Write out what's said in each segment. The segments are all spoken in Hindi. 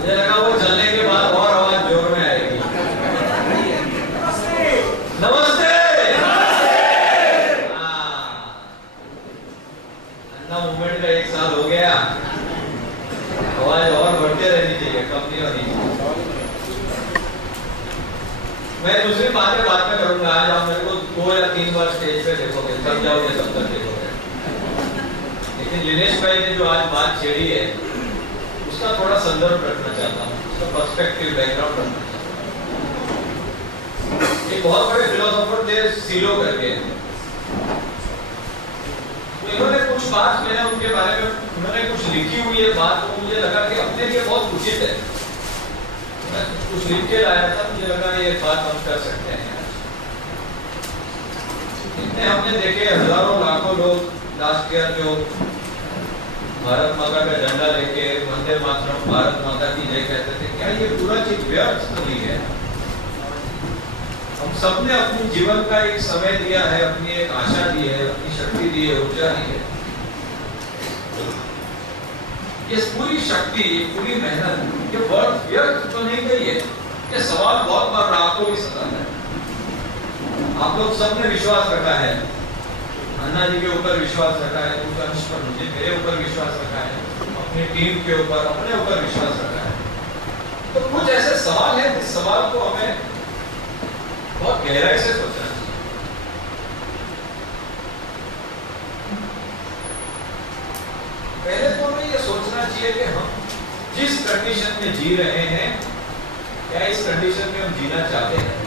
मुझे लगा वो चलने के बाद और आवाज जोर में आएगी। नमस्ते। अन्ना मूवमेंट का 1 साल हो गया, आवाज और बढ़ते रहनी चाहिए, कम नहीं होनी चाहिए। मैं दूसरी बातें बाद में करूंगा, आज आप मेरे को 2 या 3 बार स्टेज पे देखोगे, तब जाओगे तब तक देखोगे। लेकिन दिनेश भाई ने जो आज बात छेड़ी है उसका थोड़ा संदर्भ रखना चाहता हूँ, उसका पर्सपेक्टिव बैकग्राउंड रखना चाहता हूँ। एक बहुत बड़े फिलोसोफर थे सीलो करके, इन्होंने कुछ बात, मैंने उनके बारे में उन्होंने कुछ लिखी हुई है बात, तो मुझे लगा कि अपने लिए बहुत उचित है। मैं कुछ लिख के लाया था, मुझे लगा ये बात हम कर सकते हैं। इतने हमने देखे हजारों लाखों लोग लास्ट ईयर जो भारत माता का झंडा लेके वंदे मातरम भारत माता की जय कहते थे, क्या ये पूरा चीज व्यर्थ नहीं है? हम सबने अपने जीवन का एक समय दिया है, अपनी एक आशा दी है, अपनी शक्ति दी है, ऊर्जा दी है। ये पूरी शक्ति, ये पूरी मेहनत, ये वर्थ व्यर्थ तो नहीं गई है। ये सवाल बहुत बार आपको भी सताता है। आप लोग सबने विश्वास रखा है, अन्ना जी के ऊपर विश्वास रखा है, कुछ अंश पर मुझे मेरे ऊपर विश्वास रखा है, अपनी टीम के ऊपर, अपने ऊपर विश्वास रखा है। तो कुछ ऐसे सवाल हैं जिस सवाल को हमें बहुत गहराई से सोचना चाहिए। पहले तो हमें ये सोचना चाहिए कि हम जिस कंडीशन में जी रहे हैं, क्या इस कंडीशन में हम जीना चाहते हैं?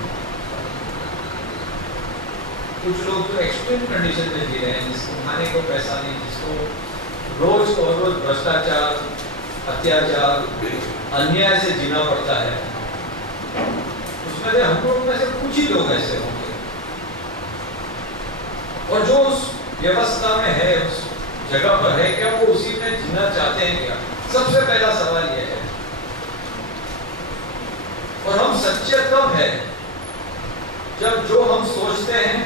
कुछ लोग तो एक्सट्रीम कंडीशन में जी रहे हैं, जिसको खाने को पैसा नहीं, जिसको रोज और रोज भ्रष्टाचार, अत्याचार, अन्याय से जीना पड़ता है। उसमें से हम लोग में से कुछ ही लोग ऐसे होंगे, और जो उस व्यवस्था में है, उस जगह पर है, क्या वो उसी में जीना चाहते हैं क्या? सबसे पहला सवाल यह है। और हम सच्चे तब है जब जो हम सोचते हैं,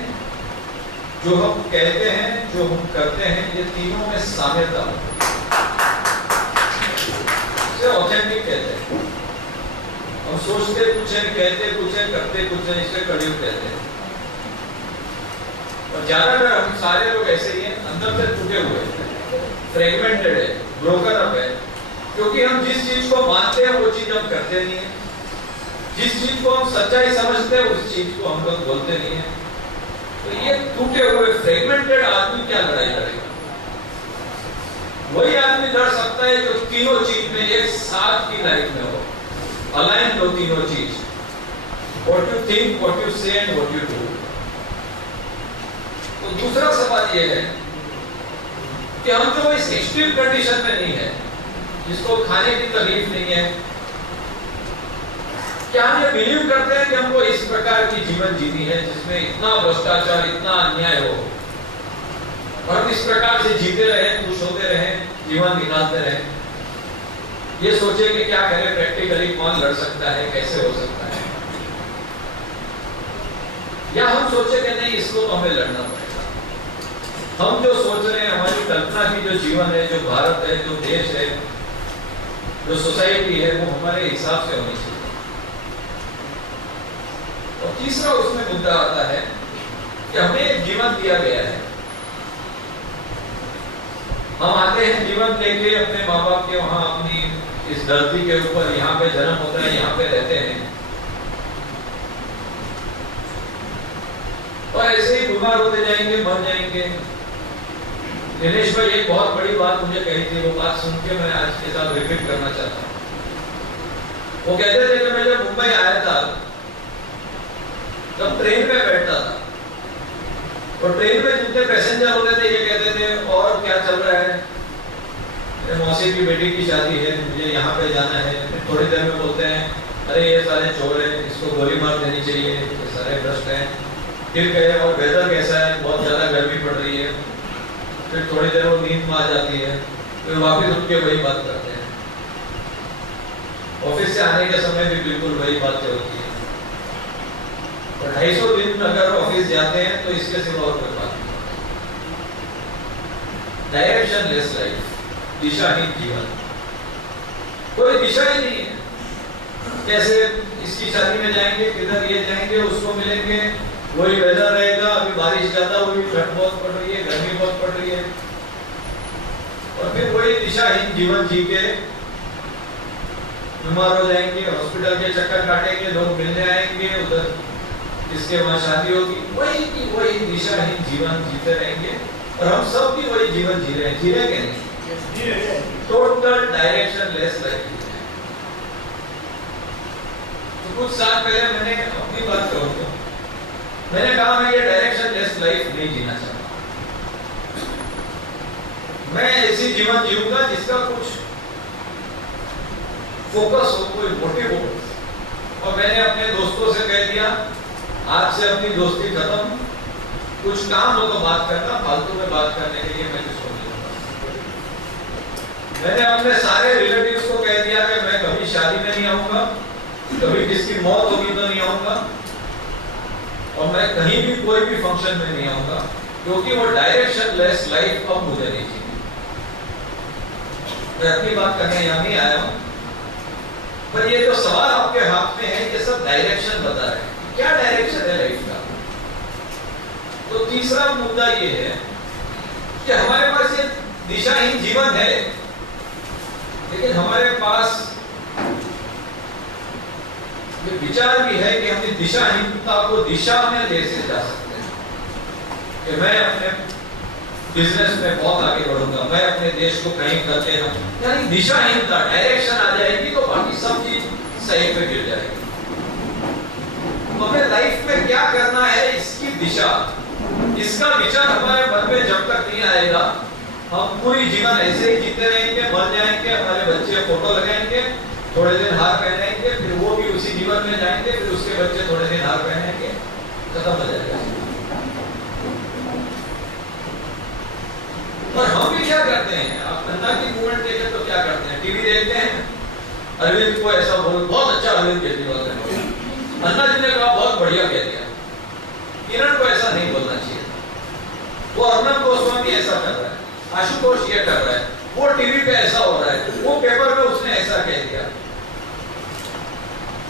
जो हम कहते हैं, जो हम करते हैं, ये तीनों में साम्यता हो। इसे ऑथेंटिक कहते हैं। हम सोचते कुछ है, कहते कुछ है, करते कुछ है, इसे कलयुग कहते हैं। और ज्यादातर हम सारे लोग ऐसे ही हैं, अंदर से टूटे हुए हैं, फ्रेगमेंटेड है, ब्रोकन अप है, क्योंकि हम जिस चीज को मानते हैं वो चीज हम करते नहीं है, जिस चीज को हम सच्चाई समझते हैं उस चीज को हम लोग बोलते नहीं है। तो ये टूटे हुए फ्रेगमेंटेड आदमी क्या लड़ाई लड़ेगा? वही आदमी लड़ सकता है जो तीनों चीज में एक साथ की लाइफ में हो, अलाइन हो तीनों चीज, what you think, what you से एंड व्हाट यू डू। तो दूसरा सवाल ये है कि हम तो इस एक्सट्रीम कंडीशन में नहीं है, जिसको खाने की तकलीफ नहीं है, क्या हम ये बिलीव करते हैं कि हमको इस प्रकार की जीवन जीनी है जिसमें इतना भ्रष्टाचार, इतना अन्याय हो, और हम इस प्रकार से जीते रहे, खुश होते रहे, जीवन निकालते रहे? ये सोचे कि क्या करें, प्रैक्टिकली कौन लड़ सकता है, कैसे हो सकता है? या हम सोचे कि नहीं, इसको तो हमें लड़ना पड़ेगा। हम जो सोच रहे हैं, हमारी कल्पना की जो जीवन है, जो भारत है, जो देश है, जो सोसाइटी है, वो हमारे हिसाब से होनी चाहिए। और तीसरा उसमें मुद्दा आता है कि हमें एक जीवन दिया गया है। हम आते हैं जीवन लेके अपने माँ बाप के वहां, अपनी इस धरती के ऊपर, यहाँ पे जन्म होता है, यहाँ पे रहते हैं, और ऐसे ही बीमार होते जाएंगे, मर जाएंगे। दिनेश भाई एक बहुत बड़ी बात मुझे कही थी, वो बात सुन के मैं आज के साथ रिपीट करना चाहता हूँ। वो कहते थे कि मैं जब मुंबई आया था, जब ट्रेन में बैठता था, और ट्रेन में जितने पैसेंजर होते थे ये कहते थे, और क्या चल रहा है? मेरे मौसी की बेटी की शादी है, मुझे यहाँ पे जाना है। फिर थोड़ी देर में बोलते हैं, अरे ये सारे चोर हैं, इसको गोली मार देनी चाहिए, ये सारे भ्रष्ट हैं। फिर गए, और वेदर कैसा है? बहुत ज्यादा गर्मी पड़ रही है। फिर थोड़ी देर वो नींद में आ जाती है, फिर वापिस उठ के वही बात करते हैं। ऑफिस से आने के समय भी बिल्कुल वही बातें होती है। 250 दिन अगर ऑफिस जाते हैं तो इसके सिवा और कोई बात नहीं। डायरेक्शन लेस लाइफ, दिशाहीन जीवन, कोई दिशा ही नहीं है। कैसे इसकी शादी में जाएंगे, किधर ये जाएंगे, उसको मिलेंगे, वही वेदर रहेगा, अभी बारिश ज्यादा हुई, ठंड बहुत पड़ रही है, गर्मी बहुत पड़ रही है, और फिर वही दिशाहीन जीवन जी के बीमार हो जाएंगे, हॉस्पिटल के चक्कर काटेंगे, लोग मिलने आएंगे, उधर इसके वहां शादी होगी, वही की वही दिशाहीन जीवन जीते रहेंगे। और हम सब भी वही जीवन जी रहे हैं, जी रहे नहीं? Total direction less life. तो कुछ साल पहले मैंने अपनी बात करूं तो मैंने कहा मैं ये डायरेक्शन लेस लाइफ नहीं जीना चाहता। मैं ऐसी जीवन जीऊंगा जिसका कुछ फोकस हो, कोई मोटिव हो। और मैंने अपने दोस्तों से कह दिया आज से अपनी दोस्ती खत्म, कुछ काम हो तो बात करना, फालतू में बात करने के लिए मैं किसको नहीं दूंगा। मैंने अपने सारे रिलेटिव्स को कह दिया कि मैं कभी शादी में नहीं आऊंगा, कभी किसकी मौत होगी तो नहीं आऊंगा, और मैं कहीं भी कोई भी फंक्शन में नहीं आऊंगा, क्योंकि वो डायरेक्शन लेस लाइफ अब मुझे नहीं चाहिए। मैं अपनी बात करने यहां नहीं आया हूं, पर ये जो सवाल आपके हाथ में है ये सब डायरेक्शन बता रहे हैं, क्या डायरेक्शन है लाइफ का। तो तीसरा मुद्दा ये है कि हमारे पास ये दिशाहीन जीवन है, लेकिन हमारे पास ये विचार भी है कि हम इस दिशाहीनता को दिशा में कैसे जा सकते हैं। कि मैं अपने बिजनेस में बहुत आगे बढ़ूंगा, मैं अपने देश को कहीं करते रहूं, यानी दिशाहीनता, डायरेक्शन आ जाएगी तो बाकी सब चीज सही पे गिर जाएगी। तो हमें लाइफ में क्या करना है इसकी दिशा, इसका विचार हमारे मन में जब तक नहीं आएगा, हम पूरी जीवन ऐसे ही जीते रहेंगे, मर जाएंगे, हमारे बच्चे फोटो लगाएंगे, थोड़े दिन हार पहनेंगे, फिर वो भी उसी जीवन में जाएंगे, फिर उसके बच्चे थोड़े दिन हार पहनेंगे, खत्म हो जाएगा। और हम भी क्या करते हैं, आप अन्ना की मूवमेंट देखें तो क्या करते हैं, टीवी देखते हैं, अरविंद को ऐसा बोल, बहुत अच्छा अरविंद केजरीवाल ने बोला, अन्ना जी ने कहा बहुत बढ़िया कह दिया, किरण को ऐसा नहीं बोलना चाहिए, वो अर्नब गोस्वामी ऐसा कर रहा है, आशुतोष ये कर रहा है, वो टीवी पे ऐसा हो रहा है, वो पेपर में उसने ऐसा कह दिया।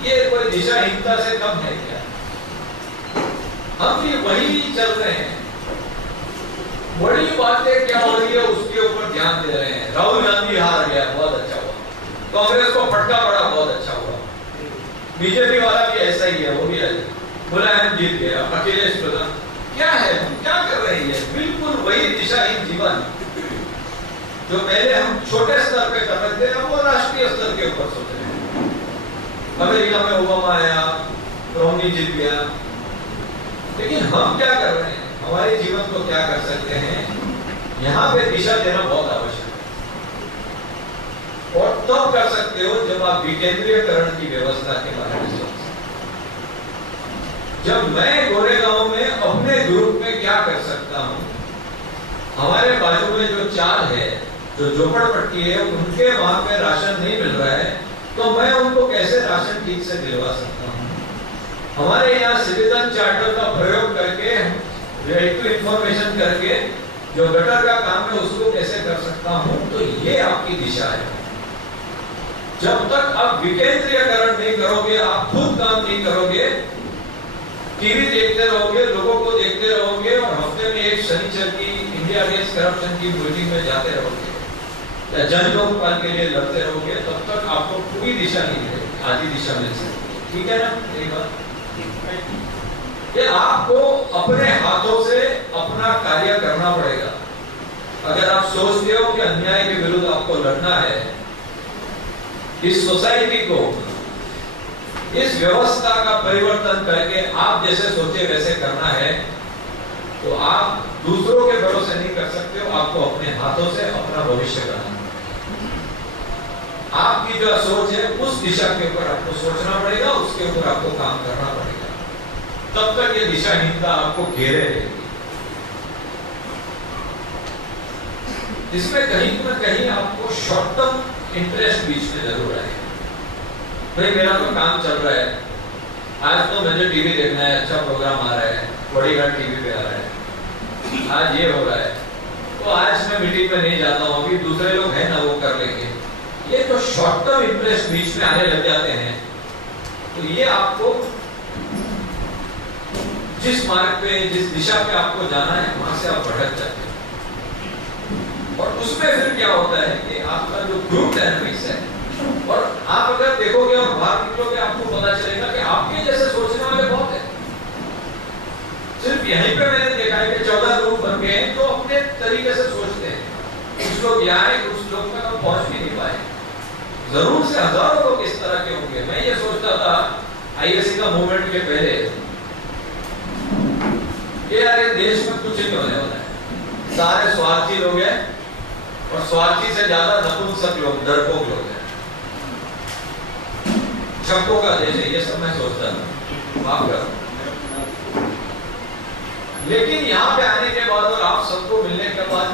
ये कोई दिशाहीनता से कम है क्या? हम भी वही चल रहे हैं, बड़ी बातें क्या हो रही है उसके ऊपर ध्यान दे रहे हैं। राहुल गांधी हार गया, बहुत अच्छा हुआ, कांग्रेस को फटका पड़ा, बहुत अच्छा हुआ, बीजेपी वाला भी ऐसा ही है, वो भी मुलायम जीत गया, अखिलेश प्रधान, क्या है, हम क्या कर रहे हैं, बिल्कुल वही दिशाहीन जीवन जो पहले हम छोटे स्तर पे कर रहे थे, अब वो राष्ट्रीय स्तर के ऊपर सोच रहे हैं। अमेरिका में ओबामा आया, रोमनी जीत गया, लेकिन हम क्या कर रहे हैं, हमारे जीवन को क्या कर सकते हैं, यहाँ पे दिशा देना बहुत आवश्यक है। और तब कर सकते हो जब आप विकेंद्रीयकरण की व्यवस्था के बारे में सोचते। जब मैं गोरेगांव में अपने ग्रुप में क्या कर सकता हूं, हमारे बाजू में जो चाल है, जो झोपड़पट्टी है, उनके वहां पे राशन नहीं मिल रहा है, तो मैं उनको कैसे राशन ठीक से दिलवा सकता हूं। हमारे यहाँ सिटीजन चार्टर का प्रयोग करके, राइट टू इंफॉर्मेशन करके जो गटर का काम है उसको कैसे कर सकता हूं, तो ये आपकी दिशा है। जब तक आप विकेंद्रीयकरण नहीं करोगे, आप खुद काम नहीं करोगे, टीवी देखते रहोगे, लोगों को देखते रहोगे, और हफ्ते में एक शनिचर की इंडिया अगेंस्ट करप्शन की मीटिंग में जाते रहोगे या जन लोकपाल के लिए लड़ते रहोगे, तब तक आपको पूरी दिशा नहीं मिलेगी, आधी दिशा मिल सकती है। ठीक है ना मेरी बात? ये आपको अपने हाथों से अपना कार्य करना पड़ेगा। अगर आप सोचते हो कि अन्याय के विरुद्ध आपको लड़ना है, इस सोसाइटी को, इस व्यवस्था का परिवर्तन करके आप जैसे सोचे वैसे करना है, तो आप दूसरों के भरोसे नहीं कर सकते हो, आपको अपने हाथों से अपना भविष्य बनाना। आपकी जो सोच है उस दिशा के ऊपर आपको सोचना पड़ेगा, उसके ऊपर आपको काम करना पड़ेगा, तब तक ये दिशाहीनता आपको घेरे रहेगी। इसमें कहीं ना कहीं आपको शॉर्ट टर्म इंटरेस्ट बीच में जरूर आएगा। भाई मेरा तो काम चल रहा है, आज तो मुझे टीवी देखना है, अच्छा प्रोग्राम आ रहा है, बॉडीगार्ड टीवी पे आ रहा है, आज ये हो रहा है, तो आज मैं मीटिंग में नहीं जाता हूँ, अभी दूसरे लोग हैं ना वो कर लेंगे। ये तो शॉर्ट टर्म इंटरेस्ट बीच में आने लग जाते हैं, तो ये आपको जिस मार्ग पे, जिस दिशा पे आपको जाना है, वहां से आप भटक जाते हैं। और उसमें फिर क्या होता है कि आपका जो ग्रुप डायनामिक्स है, और आप अगर देखोगे और बाहर निकलोगे, आपको पता चलेगा कि आपके जैसे सोचने वाले बहुत है। सिर्फ यहीं पे मैंने देखा है कि 14 लोग बन गए हैं जो अपने तरीके से सोचते हैं। कुछ लोग यहाँ आए, कुछ लोग तक हम पहुंच भी नहीं पाए। जरूर से हजारों लोग इस तरह के होंगे। मैं ये सोचता था आईएससी का मूवमेंट के पहले कि यार ये देश में कुछ नहीं होने वाला है, सारे स्वार्थी लोग हैं, और स्वार्थी से ज्यादा नपुंसक लोग, डरपोक लोग हैं, छक्कों का देश है, ये सब मैं सोचता था। माफ करो। लेकिन यहाँ पे आने के बाद और आप सबको मिलने के बाद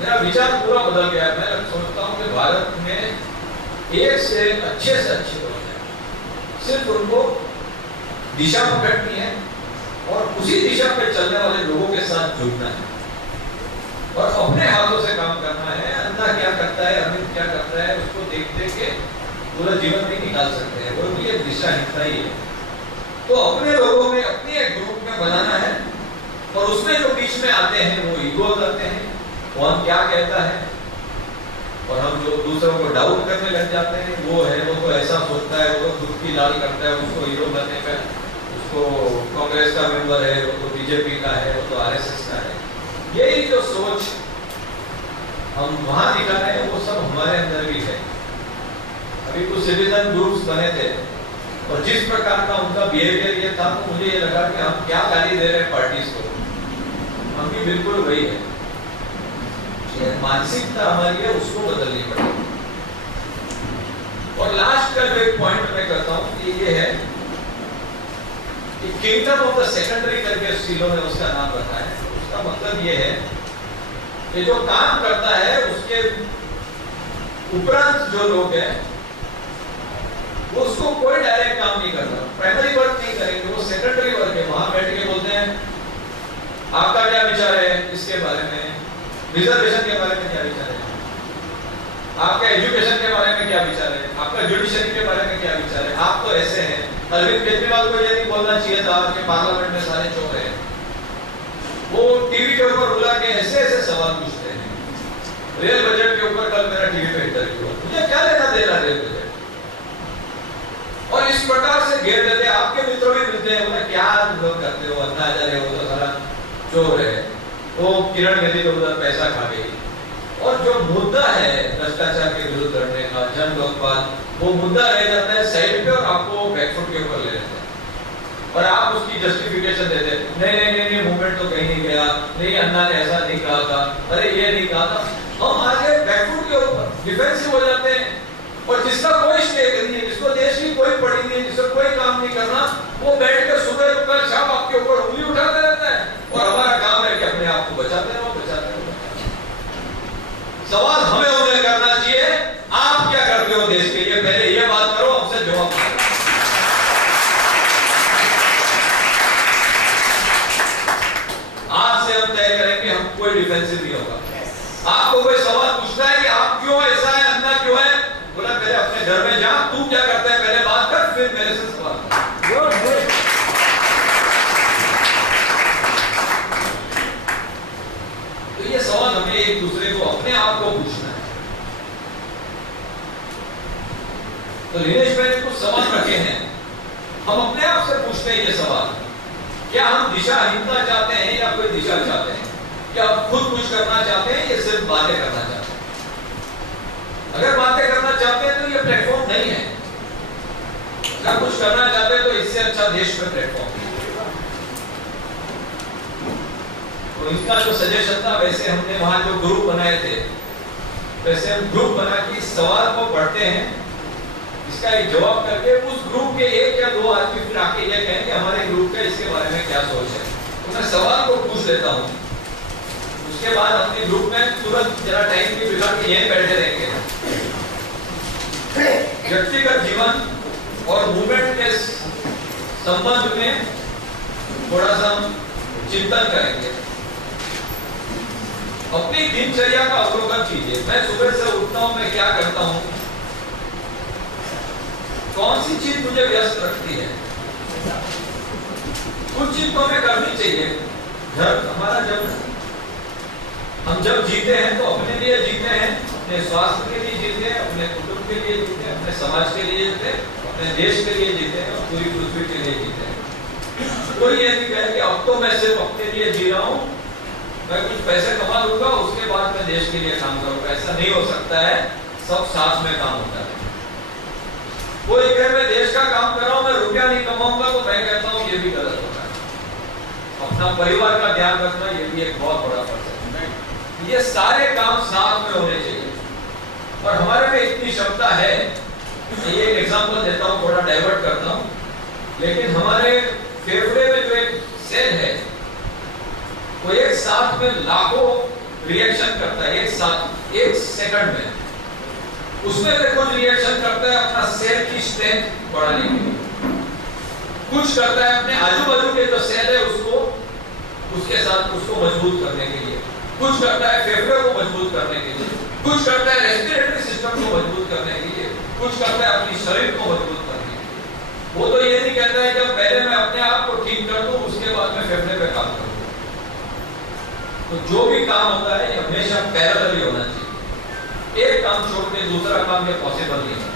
मेरा विचार पूरा बदल गया। मैं सोचता हूँ कि भारत में एक से अच्छे लोग हैं, सिर्फ उनको दिशा पकड़नी है और उसी दिशा पे चलने वाले लोगों के साथ जुड़ना है और अपने हाथों से काम करना है। अन्ना क्या करता है, अमित क्या करता है, उसको देख देख के पूरा जीवन नहीं निकाल सकते हैं। वो भी एक दिशाहीनता ही है। तो अपने लोगों में, अपने एक ग्रुप में बनाना है, और उसमें जो बीच में आते हैं वो ईगो करते हैं, कौन क्या कहता है, और हम जो दूसरों को डाउट करने लग जाते हैं। वो तो ऐसा सोचता है, वो तो खुद की लाल करता है, उसको हीरो बनने का, उसको कांग्रेस का मेंबर है, वो तो बीजेपी का है, वो तो आरएसएस का है। यही जो सोच हम वहां दिखा रहे हैं, वो सब हमारे अंदर भी है। अभी कुछ सिटीजन ग्रुप्स बने थे और जिस प्रकार का उनका बिहेवियर ये था, तो मुझे ये लगा कि हम क्या गाली दे रहे हैं पार्टीज को, हम भी बिल्कुल वही है। मानसिकता हमारी है, उसको बदलनी पड़ेगी। और लास्ट का जो एक पॉइंट मैं कहता हूं कि ये है कि किंगडम ऑफ द सेकेंडरी करके सीलो ने उसका नाम रखा है। उसका मतलब ये है कि जो काम करता है उसके उपरांत जो लोग हैं वो उसको कोई डायरेक्ट काम नहीं करता, प्राइमरी वर्क नहीं करेंगे, वो सेकेंडरी वर्क है। वहां बैठ के बोलते हैं आपका क्या विचार है इसके बारे में, रिजर्वेशन के बारे में क्या विचार है, आपका एजुकेशन के बारे में क्या विचार है, आपका जुडिशरी के बारे में क्या विचार है। आप तो ऐसे हैं, अरविंद केजरीवाल को ये नहीं बोलना चाहिए था कि पार्लियामेंट में सारे चोर हैं। वो टीवी के ऊपर बुला के ऐसे ऐसे सवाल पूछते हैं। रेल बजट के ऊपर कल मेरा टीवी पे इंटरव्यू हुआ, मुझे क्या लेना दे रहा रेल बजट, और इस प्रकार से घेर देते। आपके मित्रों भी मिलते हैं, बोले क्या लोग करते हो, अन्ना हजारे हो तो सारा चोर है, वो किरण बेदी तो उधर पैसा खा गई। और जो मुद्दा है भ्रष्टाचार के विरुद्ध लड़ने का, जन लोकपाल, वो मुद्दा रह जाता है साइड पे और आपको बैकफुट के ऊपर ले लेते हैं और आप उसकी जस्टिफिकेशन देते हैं। नहीं मूवमेंट तो कहीं नहीं गया, नहीं अन्ना ने ऐसा नहीं कहा था, अरे ये नहीं कहा था। हम आगे बैकफुट के ऊपर डिफेंसिव हो जाते हैं और जिसका कोई स्टेक नहीं है, जिसको देश की कोई पड़ी नहीं है, जिसको कोई काम नहीं करना, वो बैठ कर सुबह कल शाम आपके ऊपर उंगली उठाते रहता है। और हमारा काम है कि अपने आप को बचाते रहो। सवाल हमें उन्हें करना चाहिए, आप क्या करते हो देश के लिए, पहले ये बात करो, हमसे जवाब करो। आज से हम तय करेंगे, हम कोई डिफेंसिव नहीं होगा। आपको कोई सवाल पूछता है कि आप क्यों ऐसा है, अन्ना क्यों है, बोला पहले अपने घर में जा, तू क्या करता है पहले बात कर, फिर मेरे से सवाल कर। तो ये सवाल हमें एक दूसरे को, अपने आप को पूछना है। तो दिनेश भाई ने कुछ सवाल रखे हैं, हम अपने आप से पूछते हैं ये सवाल, क्या हम दिशाहीनता चाहते हैं या कोई दिशा चाहते हैं, क्या हम खुद कुछ करना चाहते हैं या सिर्फ बातें करना चाहते हैं। अगर बातें करना चाहते हैं तो ये प्लेटफॉर्म नहीं है, अगर कुछ करना चाहते हैं तो इससे अच्छा देश में प्लेटफॉर्म है। तो इसका जो सजेशन था, वैसे हमने वहां जो ग्रुप बनाए थे, वैसे हम ग्रुप बना के इस सवाल को पढ़ते हैं, इसका एक जवाब करके उस ग्रुप के एक या दो आदमी फिर आके ये कहें कि हमारे ग्रुप का इसके बारे में क्या सोच है। तो मैं सवाल को पूछ लेता हूँ, उसके बाद अपने ग्रुप में तुरंत जरा टाइम की बिगाड़ के यहीं बैठे रहेंगे। व्यक्तिगत जीवन और मूवमेंट के संबंध में थोड़ा सा चिंतन करेंगे। अपनी दिनचर्या का अवलोकन कीजिए। मैं सुबह से उठता हूं, मैं क्या करता हूं, कौन सी चीज मुझे व्यस्त रखती है? कुछ चीज तो हमें करनी चाहिए। घर हमारा हम जब जीते हैं तो अपने लिए जीते हैं, अपने स्वास्थ्य के लिए जीते हैं, अपने कुटुंब के लिए जीते हैं, अपने समाज के लिए जीते हैं, अपने देश के लिए जीते हैं और पूरी पृथ्वी के लिए जीते हैं। कोई ये नहीं कहे कि अब तो मैं सिर्फ अपने लिए जी रहा हूँ, मैं कुछ पैसे कमा लूंगा उसके बाद मैं देश के लिए काम करूंगा। ऐसा नहीं हो सकता है, सब साथ में काम होता है। कोई कहे मैं देश का काम कर रहा हूं, मैं रुपया नहीं कमाऊंगा, तो मैं कहता हूं ये भी गलत होता है। अपना परिवार का ध्यान रखना ये भी एक बहुत बड़ा फर्ज है। ये सारे काम साथ में होने चाहिए और हमारे में इतनी क्षमता है। ये एक एग्जांपल देता हूं, थोड़ा डाइवर्ट करता हूं, लेकिन हमारे फेफड़े में जो एक सेल है वो एक साथ में लाखों रिएक्शन करता है, एक साथ एक सेकंड में। उसमें से कुछ रिएक्शन करता है अपना सेल की स्ट्रेंथ बढ़ाने के लिए, कुछ करता है अपने आजू बाजू के जो सेल है उसको उसके साथ उसको मजबूत करने के लिए, कुछ करता है फेफड़े को मजबूत करने के लिए, कुछ करता है रेस्पिरेटरी सिस्टम को मजबूत करने के लिए, कुछ करता है अपनी शरीर को मजबूत करने के लिए। वो तो ये नहीं कहता है कि पहले मैं अपने आप को ठीक कर दूं उसके बाद मैं फेफड़े पे काम करूं। तो जो भी काम होता है ये हमेशा पैरेलल होना चाहिए, एक काम छोड़ के दूसरा काम ये पॉसिबल नहीं है।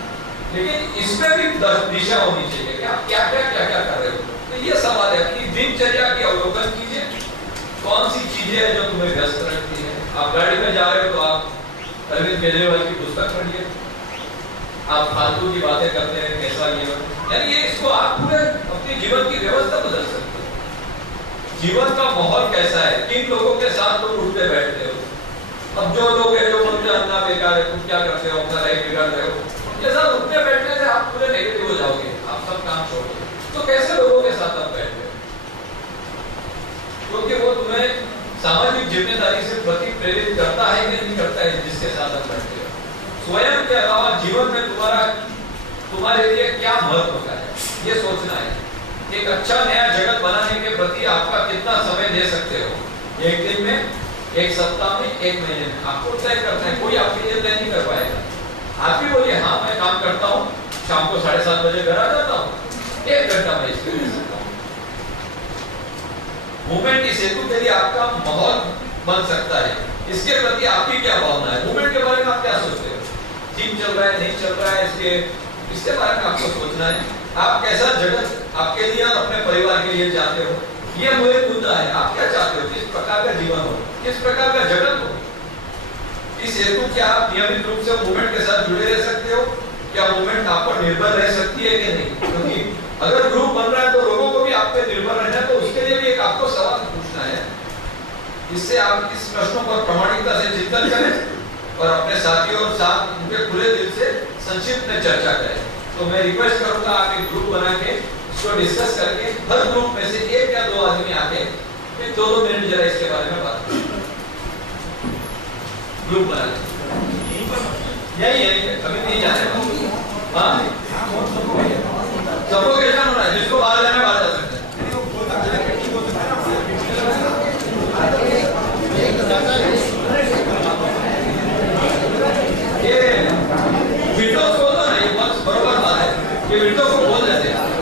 लेकिन इसमें भी दिशा होनी चाहिए कि आप क्या क्या कर रहे हो। तो ये सवाल है कि दिनचर्या की अवलोकन कीजिए, कौन सी चीजें हैं जो तुम्हें व्यस्त रखती है। आप गाड़ी में जा रहे हो तो आप अरविंद केजरीवाल की पुस्तक पढ़िए, आप फालतू की बातें करते हैं कैसा ये, यानी ये इसको आप पूरे अपने जीवन की व्यवस्था बदल सकते हो। जीवन का माहौल कैसा है, किन लोगों के साथ तुम उठते बैठते हो। अब जो लोग हैं जो बोलते हैं अन्ना बेकार है, तुम क्या करते हो, अपना लाइफ बिगाड़ रहे हो, उनके साथ उठने बैठने से आप पूरे नेगेटिव हो जाओगे, आप सब काम छोड़ोगे। तो कैसे लोगों के साथ आप बैठते हो? क्योंकि वो तुम्हें सामाजिक जिम्मेदारी से प्रति प्रेरित करता है कि नहीं करता है जिसके साथ आप बैठते हो। स्वयं के अलावा जीवन में तुम्हारे लिए क्या महत्व का है ये सोचना है। एक अच्छा नया जगत बनाने के प्रति आपका कितना समय दे सकते हो, एक दिन में, एक सप्ताह में, एक महीने में, आपको तय करना है। कोई आपके लिए तय नहीं कर पाएगा। आप ही बोलिए हाँ मैं काम करता हूँ, शाम को 7:30 बजे घर आ जाता हूँ, 1 घंटा मैं इसके लिए सकता हूँ। मूवमेंट इस हेतु के लिए आपका माहौल बन सकता है। इसके प्रति आपकी क्या भावना है, मूवमेंट के बारे में आप क्या सोचते हो, ठीक चल रहा है नहीं चल रहा है, इसके बारे में आपको सोचना है। आप कैसा जगत आपके लिए और अपने परिवार के लिए चाहते हो, ये मुझे मुद्दा है। आप क्या चाहते हो, किस प्रकार का जीवन हो, किस प्रकार का जगत हो। इस हेतु क्या आप नियमित रूप से मूवमेंट के साथ जुड़े रह सकते हो, क्या मूवमेंट आप पर निर्भर रह सकती है कि नहीं। क्योंकि अगर ग्रुप बन रहा है तो लोगों को भी आप पे निर्भर रहना है, तो उसके लिए भी एक आपको सवाल पूछना है। इससे आप इस प्रश्नों पर प्रामाणिकता से चिंतन करें और अपने साथियों और साथ उनके खुले दिल से संक्षिप्त में चर्चा करें। तो मैं रिक्वेस्ट करूंगा आप एक ग्रुप बना के इसको डिस्कस करके हर ग्रुप में से 1 या 2 आदमी आके 2-2 मिनट जरा इसके बारे में बात करें। ग्रुप बना के यही कभी नहीं जाने सफोकेशन होना है, जिसको बाहर जाना बाहर जा सकते हैं। ये विंडोज खोल दो ना, ये बहुत बरोबर बात है, ये विंडोज को खोल देते हैं।